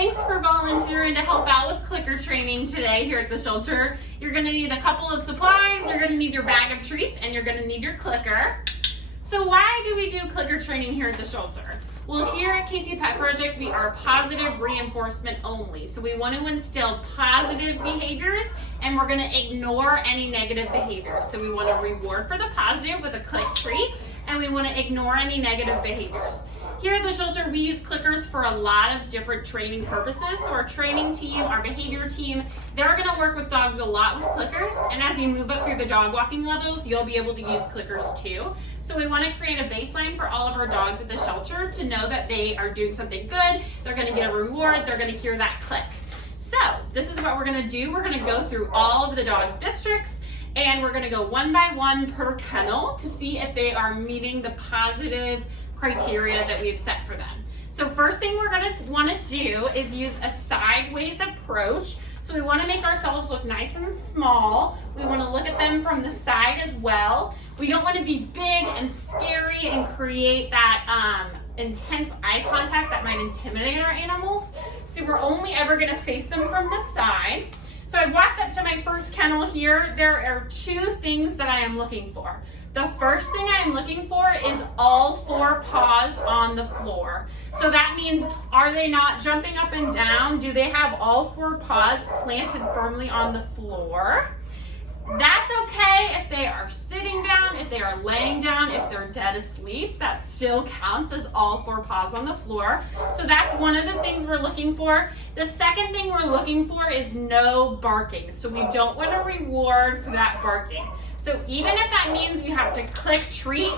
Thanks for volunteering to help out with clicker training today here at the shelter. You're going to need a couple of supplies, you're going to need your bag of treats, and you're going to need your clicker. So why do we do clicker training here at the shelter? Well, here at Casey Pet Project, we are positive reinforcement only. So we want to instill positive behaviors, and we're going to ignore any negative behaviors. So we want to reward for the positive with a click treat, and we want to ignore any negative behaviors. Here at the shelter, we use clickers for a lot of different training purposes. So our training team, our behavior team, they're going to work with dogs a lot with clickers. And as you move up through the dog walking levels, you'll be able to use clickers too. So we want to create a baseline for all of our dogs at the shelter to know that they are doing something good. They're going to get a reward. They're going to hear that click. So this is what we're going to do. We're going to go through all of the dog districts, and we're going to go one by one per kennel to see if they are meeting the positive criteria that we've set for them. So first thing we're going to want to do is use a sideways approach. So we want to make ourselves look nice and small. We want to look at them from the side as well. We don't want to be big and scary and create that intense eye contact that might intimidate our animals. So we're only ever going to face them from the side. So I walked up to my first kennel here. There are two things that I am looking for. The first thing I am looking for is all four paws on the floor. So that means, are they not jumping up and down? Do they have all four paws planted firmly on the floor? That's okay if they are sitting down, if they are laying down, if they're dead asleep. That still counts as all four paws on the floor. So that's one of the things we're looking for. The second thing we're looking for is no barking. So we don't want to reward for that barking. So even if that means we have to click treat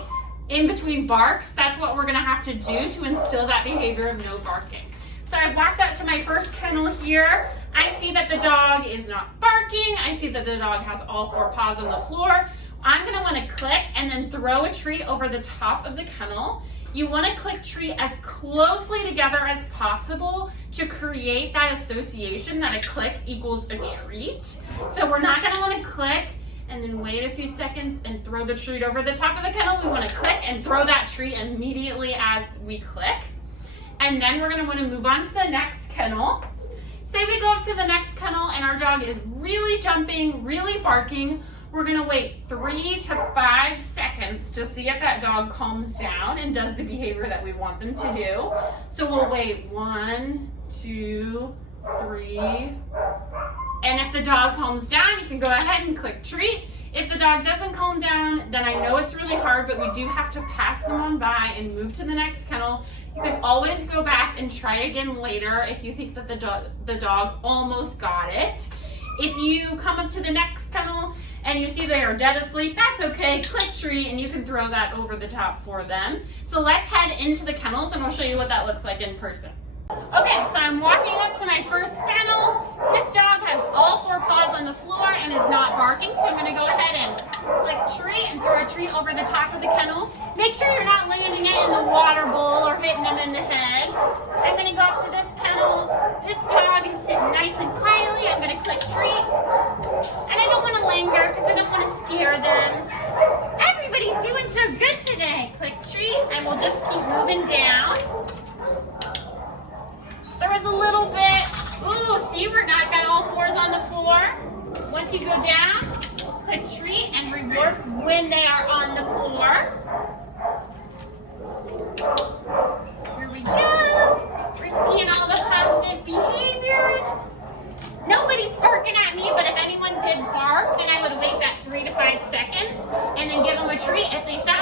in between barks, that's what we're going to have to do to instill that behavior of no barking. So I've walked out to my first kennel here. I see that the dog is not barking. I see that the dog has all four paws on the floor. I'm going to want to click and then throw a treat over the top of the kennel. You want to click treat as closely together as possible to create that association that a click equals a treat. So we're not going to want to click and then wait a few seconds and throw the treat over the top of the kennel. We want to click and throw that treat immediately as we click. And then we're going to want to move on to the next kennel. Say we go up to the next kennel and our dog is really jumping, really barking. We're going to wait 3 to 5 seconds to see if that dog calms down and does the behavior that we want them to do. So we'll wait 1, 2, 3. And if the dog calms down, you can go ahead and click treat. If the dog doesn't calm down, then I know it's really hard, but we do have to pass them on by and move to the next kennel. You can always go back and try again later if you think that the dog almost got it. If you come up to the next kennel and you see they are dead asleep, that's okay. Click treat and you can throw that over the top for them. So let's head into the kennels and I'll show you what that looks like in person. Okay, so I'm walking up to my first kennel. This dog has all four paws on the floor and is not barking, so I'm going to go ahead and click treat and throw a treat over the top of the kennel. Make sure you're not landing it in the water bowl or hitting them in the head. I'm going to go up to this kennel. This dog is sitting nice and quietly. I'm going to click treat. And I don't want to linger because I don't want to scare them. Everybody's doing so good today. Click treat and we'll just keep moving down. There was a little bit, ooh, see, we're not got all fours on the floor. Once you go down, click treat and reward when they are on the floor. Here we go. We're seeing all the positive behaviors. Nobody's barking at me, but if anyone did bark, then I would wait that 3 to 5 seconds and then give them a treat. If they stop